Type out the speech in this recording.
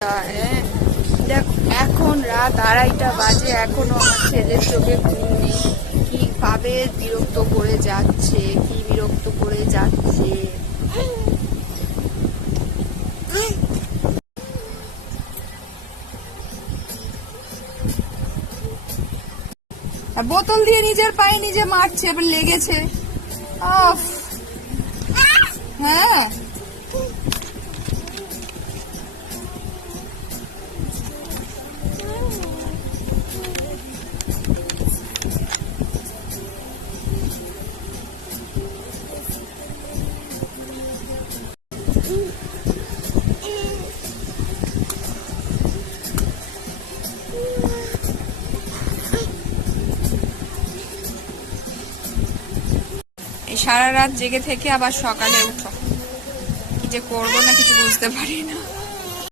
হ্যাঁ দেখ, এখন রাত 2:30 বাজে, এখনো আমার ছেলের চোখে ঘুম নেই। কি ভাবে বিরক্ত করে যাচ্ছে, বোতল দিয়ে নিজের পায়ে নিজে মারছে, এবার লেগেছে। আফ, হ্যাঁ সারা রাত জেগে থেকে আবার সকালে উঠো, কি যে করবো না কিছু বুঝতে পারি না।